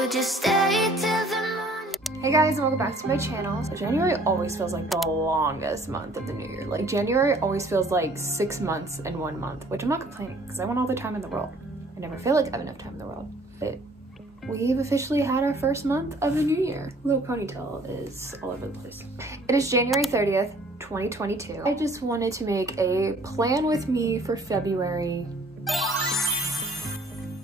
would you stay till the morning? Hey guys, and welcome back to my channel. So January always feels like the longest month of the new year. Like January always feels like 6 months in 1 month, which I'm not complaining because I want all the time in the world. I never feel like I have enough time in the world. But we've officially had our first month of the new year. Little ponytail is all over the place. It is January 30th, 2022. I just wanted to make a plan with me for February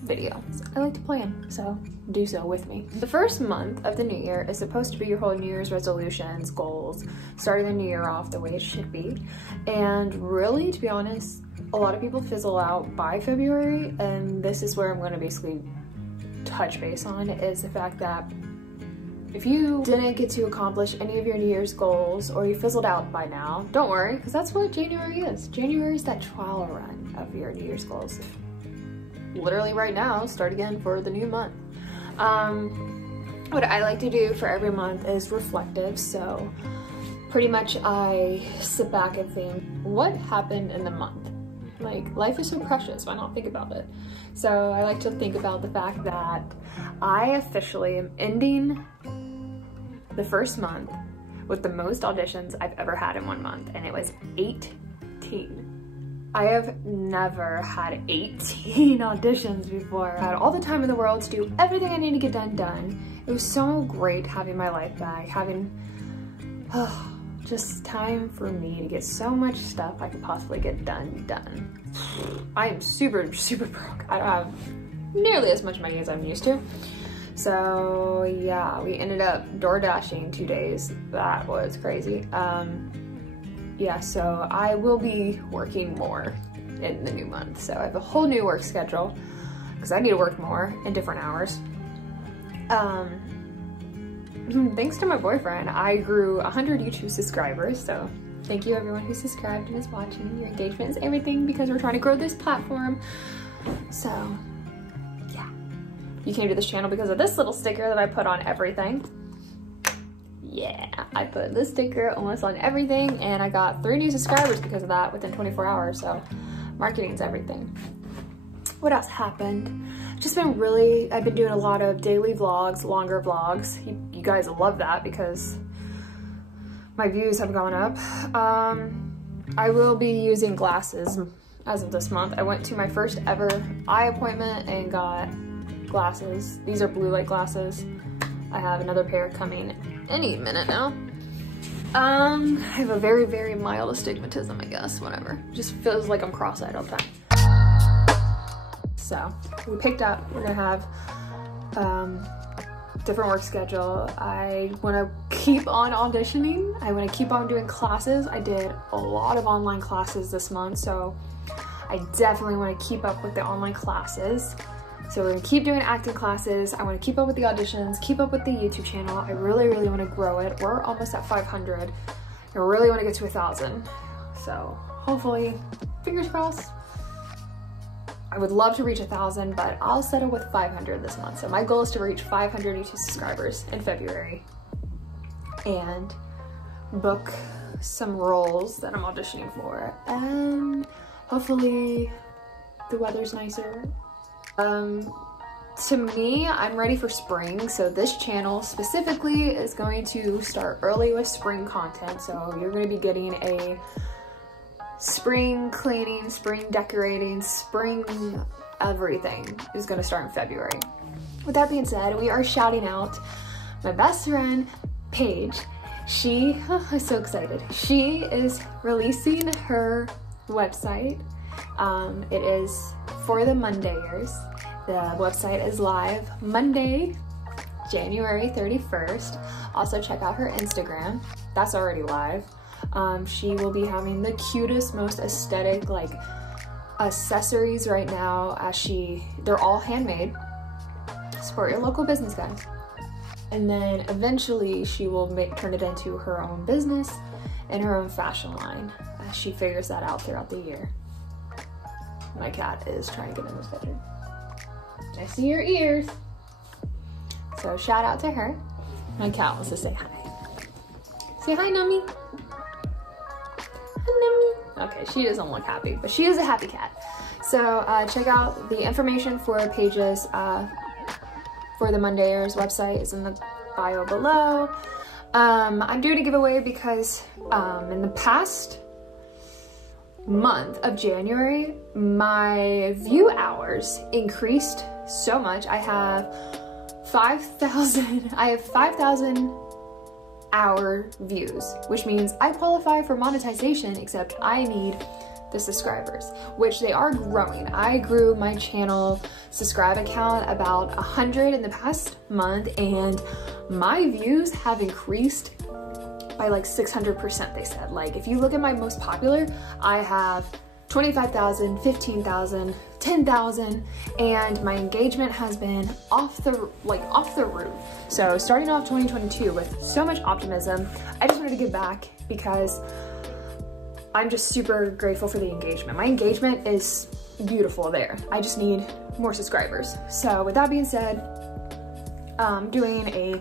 video. I like to plan, so do so with me. The first month of the new year is supposed to be your whole New Year's resolutions, goals, starting the new year off the way it should be. And really, to be honest, a lot of people fizzle out by February, and this is where I'm going to basically touch base on, is the fact that if you didn't get to accomplish any of your New Year's goals or you fizzled out by now, don't worry, because that's what January is. January is that trial run of your New Year's goals. Literally right now, start again for the new month. What I like to do for every month is reflective. So pretty much I sit back and think, what happened in the month? Like, life is so precious, why not think about it? So I like to think about the fact that I officially am ending the first month with the most auditions I've ever had in 1 month, and it was 18. I have never had 18 auditions before. I had all the time in the world to do everything I need to get done. It was so great having my life back, having just time for me to get so much stuff I could possibly get done. I am super broke. I don't have nearly as much money as I'm used to. So yeah, we ended up door dashing 2 days. That was crazy. Yeah, so I will be working more in the new month. So I have a whole new work schedule because I need to work more in different hours. Thanks to my boyfriend, I grew 100 YouTube subscribers. So thank you everyone who subscribed and is watching. Your engagement is everything because we're trying to grow this platform. So yeah, you came to this channel because of this little sticker that I put on everything. Yeah, I put this sticker almost on everything, and I got 3 new subscribers because of that within 24 hours, so marketing's everything. What else happened? I've been doing a lot of daily vlogs, longer vlogs. You guys love that because my views have gone up. I will be using glasses as of this month. I went to my first ever eye appointment and got glasses. These are blue light glasses. I have another pair coming any minute now. I have a very mild astigmatism, I guess, whatever. Just feels like I'm cross-eyed all the time. So we picked up, we're gonna have different work schedule. I wanna keep on auditioning. I wanna keep on doing classes. I did a lot of online classes this month, so I definitely wanna keep up with the online classes. So we're gonna keep doing acting classes. I wanna keep up with the auditions, keep up with the YouTube channel. I really wanna grow it. We're almost at 500. I really wanna get to 1,000. So hopefully, fingers crossed. I would love to reach 1,000, but I'll settle with 500 this month. So my goal is to reach 500 YouTube subscribers in February and book some roles that I'm auditioning for. And hopefully the weather's nicer. To me, I'm ready for spring, so this channel specifically is going to start early with spring content. So you're going to be getting a spring cleaning, spring decorating, spring everything is going to start in February. With that being said, we are shouting out my best friend, Paige. She is so excited. She is releasing her website. It is for the Mondayers. The website is live Monday, January 31st. Also check out her Instagram. That's already live. She will be having the cutest, most aesthetic like accessories right now they're all handmade. Support your local business, guys. And then eventually she will turn it into her own business and her own fashion line as she figures that out throughout the year. My cat is trying to get in this bedroom. I see your ears. So shout out to her. My cat wants to say hi. Say hi, Nummy. Hi, Nummy. Okay, she doesn't look happy, but she is a happy cat. So check out the information for Paige's for the Mondayers website is in the bio below. I'm doing a giveaway because in the past month of January, my view hours increased so much. I have 5,000 hour views, which means I qualify for monetization, except I need the subscribers, which they are growing. I grew my channel subscribe account about 100 in the past month, and my views have increased by like 600%, they said. Like, if you look at my most popular, I have 25,000, 15,000, 10,000, and my engagement has been off the roof. So starting off 2022 with so much optimism, I just wanted to give back because I'm just super grateful for the engagement. My engagement is beautiful there. I just need more subscribers. So with that being said, I'm doing a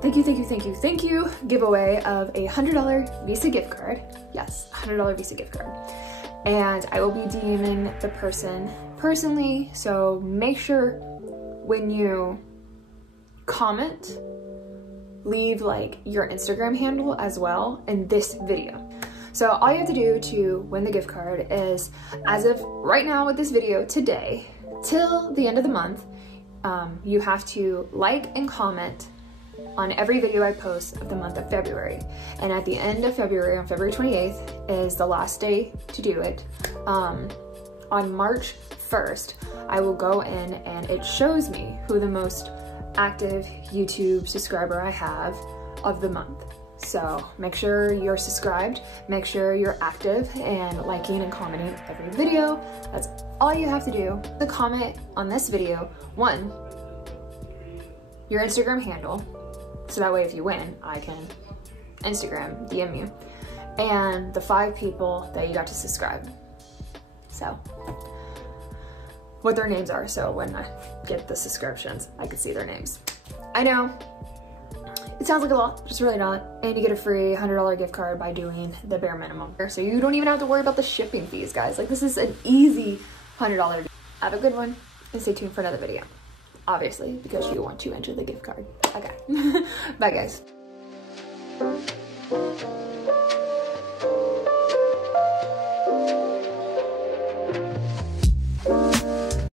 thank you giveaway of a $100 Visa gift card. Yes, $100 Visa gift card. And I will be DMing the person personally, so make sure when you comment, leave like your Instagram handle as well in this video. So all you have to do to win the gift card is, as of right now with this video today, till the end of the month, you have to like and comment on every video I post of the month of February. And at the end of February, on February 28th, is the last day to do it. On March 1st, I will go in and it shows me who the most active YouTube subscriber I have of the month. So make sure you're subscribed, make sure you're active and liking and commenting every video. That's all you have to do. The comment on this video, one, your Instagram handle, so that way if you win, I can Instagram DM you, and the 5 people that you got to subscribe. So what their names are, so when I get the subscriptions, I can see their names. I know, it sounds like a lot, but it's really not. And you get a free $100 gift card by doing the bare minimum. So you don't even have to worry about the shipping fees, guys. Like, this is an easy $100. Have a good one, and stay tuned for another video. Obviously, because you want to enter the gift card. Okay, bye guys.